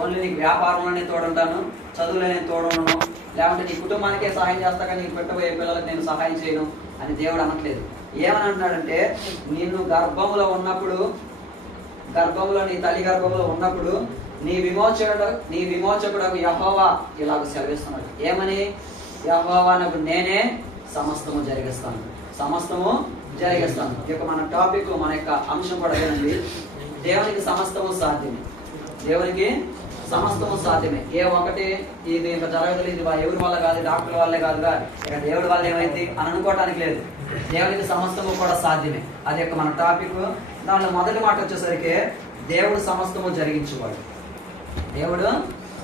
Only నీకు వ్యాపారంలోనే తోడుంటాను, చదువులో నేను తోడుండను, లేకుంటే నీ కుటుంబానికే సహాయం చేస్తా కానీ నీకు పెట్టబోయే పిల్లలకు నేను సహాయం చేయను అని దేవుడు అనట్లేదు. ఏమని అంటున్నాడంటే, నిన్ను గర్భంలో ఉన్నప్పుడు, గర్భంలో నీ తల్లి గర్భంలో ఉన్నప్పుడు నీ విమోచకుడు యెహోవా ఇలాగ సెలవిస్తున్నాడు. ఏమని? యెహోవానకు నేనే సమస్తము జరిగిస్తాను, సమస్తము జరిగిస్తాను. ఇక మన టాపిక్, మన యొక్క అంశం కూడా ఏనండి, దేవునికి సమస్తము సాధ్యమే. దేవునికి సమస్తము సాధ్యమే. ఏ ఒకటి ఇది ఇంకా జరగదు, ఇది ఎవరి వల్ల కాదు, డాక్టర్ వల్లే కాదుగా, ఇక దేవుడి వల్ల ఏమైంది అని అనుకోవటానికి లేదు. దేవునికి సమస్తము కూడా సాధ్యమే. అది యొక్క మన టాపిక్. దాంట్లో మొదటి మాట వచ్చేసరికి దేవుడు సమస్తము జరిగించేవాడు. దేవుడు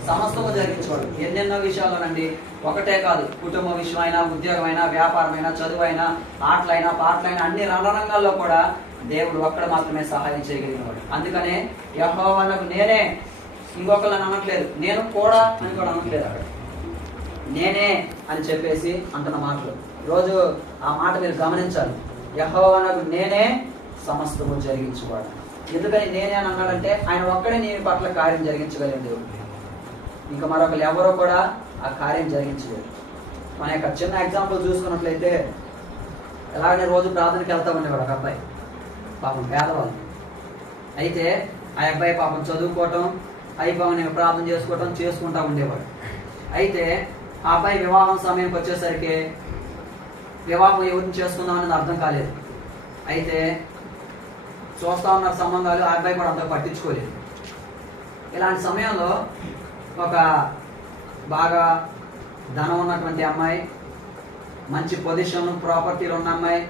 సమస్తము జరిగించేవాడు. ఎన్నెన్నో విషయాల్లోనండి, ఒకటే కాదు, కుటుంబ విషయమైనా, ఉద్యోగమైనా, వ్యాపారమైనా, చదువైనా, ఆటలైనా, పాటలైనా, అన్ని రణరంగాల్లో కూడా దేవుడు ఒక్కడ మాత్రమే సహాయం చేయగలిగినవాడు. అందుకనే యెహోవానకు నేనే, ఇంకొకళ్ళని అనట్లేదు, నేను కూడా అని కూడా అనట్లేదు. అక్కడ నేనే అని చెప్పేసి అంటున్న మాటలు రోజు ఆ మాట మీరు గమనించాలి. యెహోవానకు నేనే సమస్తము జరిగించేవాడు. ఎందుకని నేనే అని అన్నాడంటే, ఆయన ఒక్కడే నీ పట్ల కార్యం జరిగించగలిగిన దేవుడు. ఇంకా మరొకరు ఎవరో కూడా ఆ కార్యం జరిగించలేదు. మన యొక్క చిన్న ఎగ్జాంపుల్ చూసుకున్నట్లయితే, ఎలాగనే రోజు ప్రార్థనకి వెళ్తా ఉండేవాడు ఒక అబ్బాయి, పాపం పేదవాళ్ళు. అయితే ఆ అబ్బాయి పాపం చదువుకోవటం అయిపోయి ప్రార్థన చేసుకుంటా ఉండేవాడు. అయితే ఆ అబ్బాయి వివాహం సమయానికి వచ్చేసరికి వివాహం ఎవరిని చేసుకుందాం అనేది అర్థం కాలేదు. అయితే చూస్తా ఉన్న సంబంధాలు ఆ అబ్బాయి కూడా అంత పట్టించుకోలేదు. ఇలాంటి సమయంలో ఒక బాగా ధనం ఉన్నటువంటి అమ్మాయి, మంచి పొజిషన్, ప్రాపర్టీలు ఉన్న అమ్మాయి,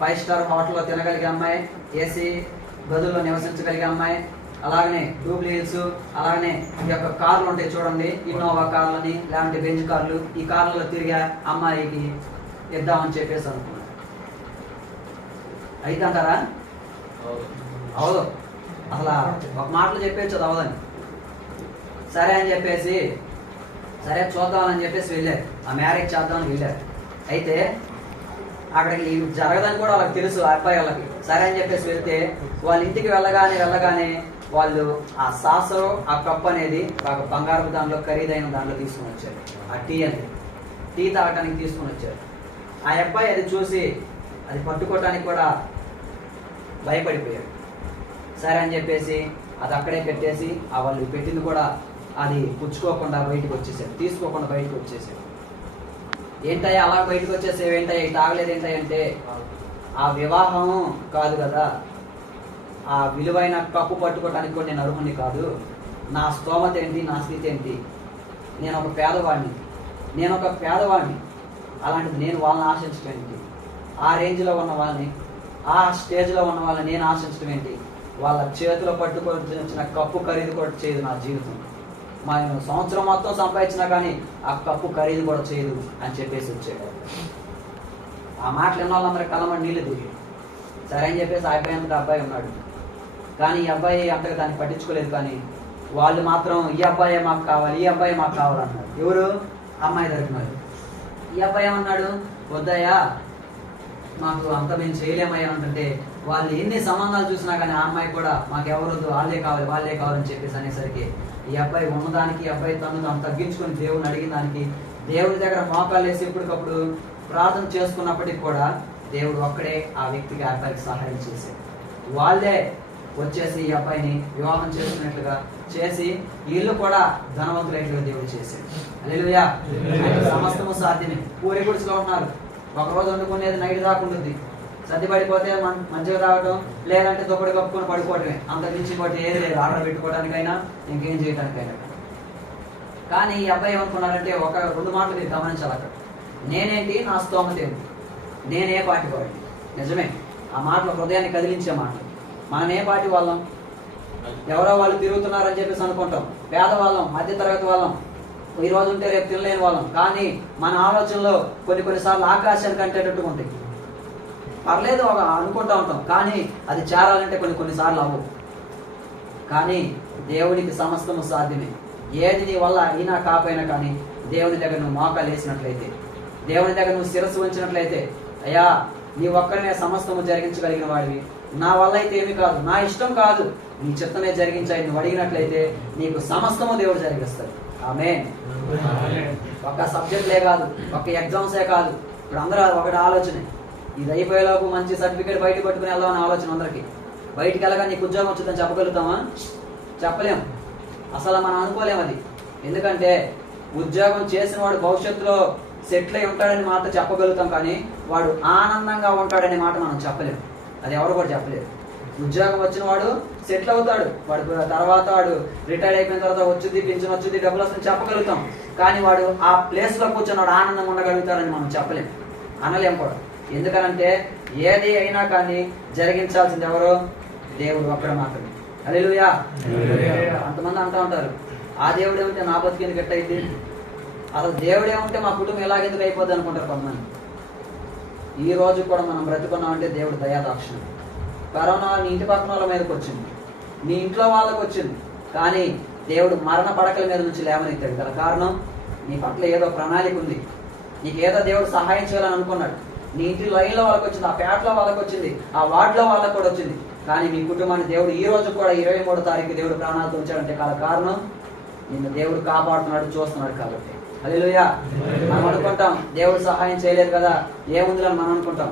5 స్టార్ హోటల్లో తినగలిగే అమ్మాయి, ఏసీ గదుల్లో నివసించగలిగే అమ్మాయి, అలాగనే డూబ్లీ హిల్స్, అలాగనే ఈ యొక్క కార్లు ఉంటాయి చూడండి, ఇన్నోవా కార్లని, లేదంటే బెంజ్ కార్లు, ఈ కార్లలో తిరిగే అమ్మాయికి ఇద్దామని చెప్పేసి అనుకున్నాడు. అయితే అంటారా? అవదు. అసలు ఒక మాటలు చెప్పేసి అది అవదని. సరే అని చెప్పేసి, సరే చూద్దామని చెప్పేసి వెళ్ళారు, ఆ మ్యారేజ్ చేద్దామని వెళ్ళారు. అయితే అక్కడికి జరగదని కూడా వాళ్ళకి తెలుసు, ఆ అబ్బాయి వాళ్ళకి. సరే అని చెప్పేసి వెళ్తే వాళ్ళ ఇంటికి వెళ్ళగానే వాళ్ళు ఆ సాసరు, ఆ కప్ అనేది ఒక బంగారపు దానిలో, ఖరీదైన దానిలో తీసుకుని వచ్చారు. ఆ టీ తాగటానికి తీసుకుని వచ్చారు. ఆ అబ్బాయి అది చూసి అది పట్టుకోవటానికి కూడా భయపడిపోయాడు. సరే అని చెప్పేసి అది అక్కడే పెట్టేసి, ఆ వాళ్ళు పెట్టింది కూడా అది పుచ్చుకోకుండా బయటకు వచ్చేసాడు, తీసుకోకుండా బయటకు వచ్చేసాడు. ఏంటయ్యా అలా బయటకు వచ్చేసేవి, ఏంటయ్యా ఈ తాగలేదు ఏంటంటే, ఆ వివాహం కాదు కదా, ఆ విలువైన కప్పు పట్టుకోవడానికి కూడా నేను అర్హుని కాదు. నా స్తోమత ఏంటి, నా స్థితి ఏంటి, నేను ఒక పేదవాడిని. అలాంటిది నేను వాళ్ళని ఆశించడం ఏంటి, ఆ రేంజ్లో ఉన్న వాళ్ళని, ఆ స్టేజ్లో ఉన్న వాళ్ళని నేను ఆశించడం ఏంటి, వాళ్ళ చేతిలో పట్టుకొచ్చిన కప్పు ఖరీదు కూడా చేయదు నా జీవితం. మనం సంవత్సరం మొత్తం సంపాదించినా కానీ ఆ కప్పు ఖరీదు కూడా చేయదు అని చెప్పేసి వచ్చాడు. ఆ మాటలు విన్న వాళ్ళందరూ కళ్ళమని నీళ్ళు దిగి సరే అని చెప్పేసి అయిపోయేంత అబ్బాయి ఉన్నాడు. కానీ ఈ అబ్బాయి అంతగా దాన్ని పట్టించుకోలేదు. కానీ వాళ్ళు మాత్రం ఈ అబ్బాయే మాకు కావాలి, ఈ అబ్బాయి మాకు కావాలన్నారు. ఎవరు? అమ్మాయి దొరికినారు. ఈ అబ్బాయి ఏమన్నాడు, వద్దయ్యా మాకు అంత మేము చేయలేమయ్యా అంటే, వాళ్ళు ఎన్ని సంబంధాలు చూసినా కానీ ఆ అమ్మాయి కూడా మాకు ఎవరొద్దు, వాళ్ళే కావాలని చెప్పేసి అనేసరికి ఈ అబ్బాయి ఉన్నదానికి, ఈ అబ్బాయి తను తగ్గించుకొని దేవుని అడిగిన దానికి, దేవుడి దగ్గర మోకాలు వేసి ఎప్పటికప్పుడు ప్రార్థన చేసుకున్నప్పటికీ కూడా దేవుడు ఒక్కడే ఆ వ్యక్తికి, ఆ అబ్బాయికి సహాయం చేశాడు. వాళ్ళే వచ్చేసి ఈ అబ్బాయిని వివాహం చేసుకున్నట్లుగా చేసి వీళ్ళు కూడా ధనవంతులైనట్లుగా దేవుడు చేశాడు. హల్లెలూయా. సమస్తము సాధ్యమే. పూరి గుడిసెలో ఉన్నారు, ఒకరోజు వండుకునేది నైట్ దాకా ఉంటుంది. సర్దిపడిపోతే మంచిగా రావడం, లేదంటే దుప్పటి కప్పుకొని పడుకోవటమే, అంతకుమించి ఇంకోటి ఏది లేదు, ఆర్డర్ పెట్టుకోవడానికైనా ఇంకేం చేయడానికైనా. కానీ ఈ అబ్బాయి ఏమనుకున్నారంటే, ఒక 2 మాటలు మీరు గమనించాలి అక్కడ. నేనేంటి, నా స్తోమత ఏంటి, నేనే పాటి వాడిని. నిజమే, ఆ మాటలు హృదయాన్ని కదిలించే మాటలు. మనం ఏ పాటి వాళ్ళం? ఎవరో వాళ్ళు తిరుగుతున్నారని చెప్పేసి అనుకుంటాం. పేదవాళ్ళం, మధ్యతరగతి వాళ్ళం, ఈ రోజు ఉంటే రేపు తినలేని వాళ్ళం. కానీ మన ఆలోచనలో కొన్నిసార్లు ఆకాశానికి అంటేటట్టుగా ఉంటాయి. పర్లేదు అనుకుంటా ఉంటాం, కానీ అది చేరాలంటే కొన్నిసార్లు అవ్వవు. కానీ దేవునికి సమస్తము సాధ్యమే. ఏది నీ వల్ల అయినా కాకపోయినా కానీ దేవుని దగ్గర నువ్వు మోకాలు వేసినట్లయితే, దేవుని దగ్గర నువ్వు శిరస్సు ఉంచినట్లయితే, అయ్యా నీ ఒక్కరినే సమస్తము జరిగించగలిగిన వాడివి, నా వల్ల అయితే ఏమి కాదు, నా ఇష్టం కాదు, నీ చిత్తమే జరిగించాయి నువ్వు అడిగినట్లయితే నీకు సమస్తము దేవుడు జరిగిస్తాడు. ఆమేన్. ఒక్క సబ్జెక్ట్లే కాదు, ఒక్క ఎగ్జామ్సే కాదు. ఇప్పుడు అందరూ ఒకటి ఆలోచన, ఇది అయిపోయేలోపు మంచి సర్టిఫికేట్ బయట పట్టుకుని వెళ్దామని ఆలోచన అందరికి. బయటికి వెళ్ళగా నీకు ఉద్యోగం వచ్చిందని చెప్పగలుగుతామా? చెప్పలేం. అసలు మనం అనుకోలేం అది. ఎందుకంటే ఉద్యోగం చేసిన వాడు భవిష్యత్తులో సెటిల్ అయి ఉంటాడని మాట చెప్పగలుగుతాం, కానీ వాడు ఆనందంగా ఉంటాడనే మాట మనం చెప్పలేము. అది ఎవరు కూడా చెప్పలేరు. ఉద్యోగం వచ్చిన వాడు సెటిల్ అవుతాడు, వాడు తర్వాత వాడు రిటైర్డ్ అయిపోయిన తర్వాత వచ్చింది పింఛన్ వచ్చింది డబ్బులు వస్తుంది చెప్పగలుగుతాం, కానీ వాడు ఆ ప్లేస్లో కూర్చొని వాడు ఆనందంగా ఉండగలుగుతాడని మనం చెప్పలేము, అనలేం కూడా. ఎందుకనంటే ఏది అయినా కానీ జరిగించాల్సింది ఎవరు? దేవుడు ఒక్కడ మాత్రమే. హల్లెలూయా. అంతమంది అంటూ ఉంటారు, ఆ దేవుడే ఉంటే నా బతికి ఎందుకు ఎట్టయిద్ది, అసలు దేవుడే ఉంటే మా కుటుంబం ఎలాగెందుకు అయిపోద్ది అనుకుంటారు కొంతమంది. ఈ రోజు కూడా మనం బ్రతుకున్నామంటే దేవుడు దయాదాక్షిణ్యం. కరోనా నీ ఇంటి పక్కన వాళ్ళ మీదకి వచ్చింది, నీ ఇంట్లో వాళ్ళకి వచ్చింది, కానీ దేవుడు మరణ పడకల మీద నుంచి లేవనెత్తాడు. గల కారణం నీ పట్ల ఏదో ప్రణాళిక ఉంది, నీకు ఏదో దేవుడు సహాయం చేయాలని అనుకున్నాడు. నీ ఇంటి లైన్లో వాళ్ళకి వచ్చింది, ఆ పేటలో వాళ్ళకి వచ్చింది, ఆ వార్డులో వాళ్ళకి కూడా వచ్చింది, కానీ మీ కుటుంబాన్ని దేవుడు ఈ రోజు కూడా 23వ తారీఖు దేవుడు ప్రాణాలతో ఉంచాడంటే గల కారణం నిన్ను దేవుడు కాపాడుతున్నాడు, చూస్తున్నాడు కాబట్టి. హల్లెలూయా. మనం అనుకుంటాం దేవుడు సహాయం చేయలేదు కదా, ఏముందిలని మనం అనుకుంటాం.